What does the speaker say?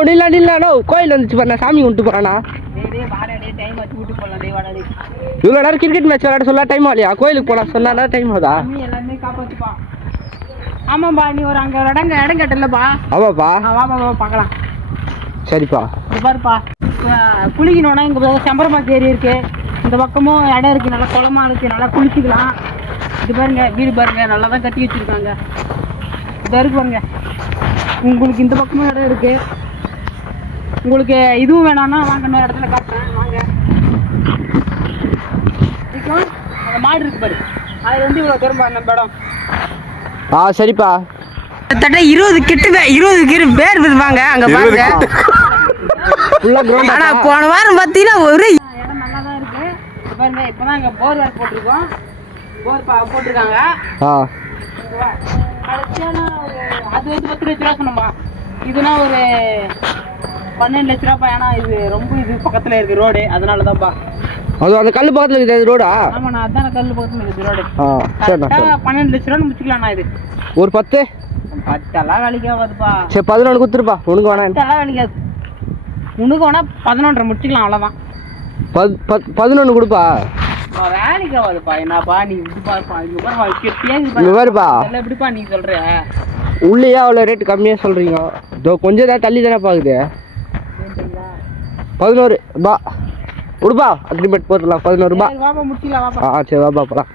இல்ல கோயில் வந்துச்சு பாரு சாமி கும்பிட்டு போறானா இவ்வளோ நேரம் கிரிக்கெட் மேட்ச் விளையாட சொல்ல டைம் ஆகலையா கோயிலுக்கு போனா சொன்னா டைம் ஆகுதா எல்லாமே காப்பாத்துப்பா ஆமாப்பா நீ ஒரு அங்க ஒரு இடம் கேட்டலப்பா ஆமாப்பா வாப்பா பார்க்கலாம் சரிப்பா பாருப்பா குளிக்கணும்னா இங்க செம்பரமாக்கு ஏரி இருக்கு இந்த பக்கமும் இடம் இருக்கு நல்லா குளமா இருக்கு நல்லா குளிச்சுக்கலாம் இது பாருங்க வீடு பாருங்க நல்லா தான் கட்டி வச்சிருக்காங்க இதாக இருக்கு பாருங்க உங்களுக்கு இந்த பக்கமும் இடம் இருக்கு உங்களுக்கு இதுவும் வேணாம்னா வாங்க இன்னொரு இடத்துல காட்டுறேன் வாங்க அந்த மாடு இருக்கு பாரு அது வந்து இவ்வளோ தூரம் நம்ம இடம் சரிப்பா கிட்டத்தட்ட 20 பேர் வருவாங்க அங்க பாருங்க ஆனா போன வாரம் பார்த்தீங்கன்னா ஒரு இடம் நல்லா தான் இருக்கு பாருங்க இப்போதான் இங்க போர் வேர் போட்டிருக்கோம் போர் போட்டிருக்காங்க அது வந்து 10 லட்ச ரூபா சொன்னோம்பா இதுனா ஒரு 12 லட்ச ரூபாப்பா ஏன்னா இது ரொம்ப இது பக்கத்துல இருக்கு ரோடு அதனாலதான்ப்பா அது அந்த கல் பக்கத்துல இருக்குது ரோடா ஆமாண்ணா அதான் கல் பக்கத்துல இருக்குது ரோடு 12 லட்ச ரூபா முடிச்சுக்கலாம்ண்ணா இது ஒரு 10 10 வேலைக்காதுப்பா சரி 11 கொடுத்துருப்பா உனக்கு வேணாம் 10 வேலைக்காது உனக்கு வேணா 11 முடிச்சுக்கலாம் அவ்வளோதான் 11 கொடுப்பா வேலைக்கு ஆகாதுப்பா என்னப்பா நீ இது பாருப்பா இங்க பாருப்பா எப்படிப்பா நீ சொல்ற உள்ளேயே அவ்வளோ ரேட்டு கம்மியாக சொல்றீங்க இதோ கொஞ்சம் தான் தள்ளி தானே பாக்குது 11 ரூபா கொடுப்பா அக்ரிமெண்ட் போட்டுடலாம் 11 ரூபா முடிச்சுக்கலாம் சரி வாப்பா போலாம்